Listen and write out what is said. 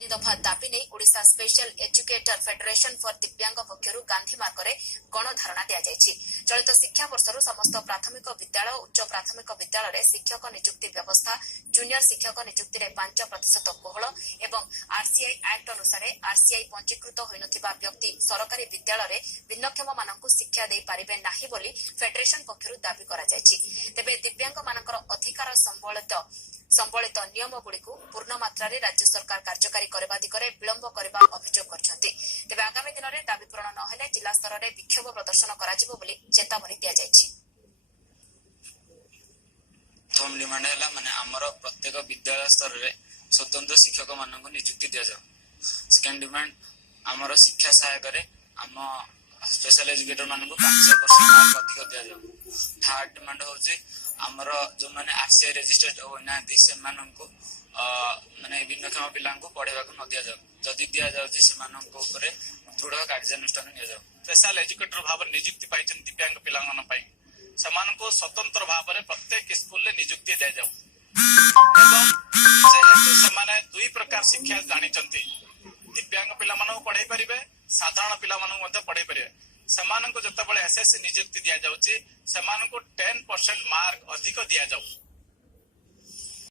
दफा दाबी नहीं Odisha special educator federation for दिव्यांग पक्षर गांधी मार्ग में गणधारणा दि चलित शिक्षा वर्षर समस्त प्राथमिक विद्यालय उच्च प्राथमिक विद्यालय शिक्षक नियुक्ति व्यवस्था जूनियर शिक्षक नियुक्ति में 5% कोहल एवं आरसीआई एक्ट अनुसार आरसीआई पंजीकृत होइनथिबा व्यक्ति सरकारी विद्यालय भिन्नक्षम मानक शिक्षा दे पारिबे नाही बोली फेडरेशन पक्षर दाबी करा जायछि। तेबे दिव्यांग मानकर अधिकार संबलित नियम गुड़िक पूर्ण मात्रा राज्य सरकार कार्यकारी करने दिगरे विलंब करने अभियोग करछन्ति। तेबे आगामी दिन में दाबी पूरण नहेले जिला स्तर में विक्षोभ प्रदर्शन कराजिबो बोली चेतावनी दिया जायछि। प्रथम डिमांड है माने आमर प्रत्येक विद्यालय स्तर में स्वतंत्र शिक्षक मानक नियुक्ति दिया जाओ। सेकेंड डिमांड आमर शिक्षा सहायक आम स्पेशल एजुकेटर मानक 5% मार्क अधिक दिया जाओ। थर्ड डिमांड होची आमर जो माने आरसीआई रजिस्टर्ड होना से माने भिन्नक्षम पिला पढ़ेगा न दि जाओ। जदि दि जाऊँगी से दृढ़ कार्यानुष्ठान नि जाओ। स्पेशल एजुकेटर भाव नियुक्ति पाई दिव्यांग पिला स्वतंत्र भाव में प्रत्येक स्कूल नियुक्ति दि जाऊ। जेहेतु से दुई प्रकार शिक्षा जानी दिव्यांग पिला पढ़े पारे साधारण पिला पढ़े पारे से एसएससी नियुक्ति दि जाऊँगी 10% मार्क अधिक दि जाऊ।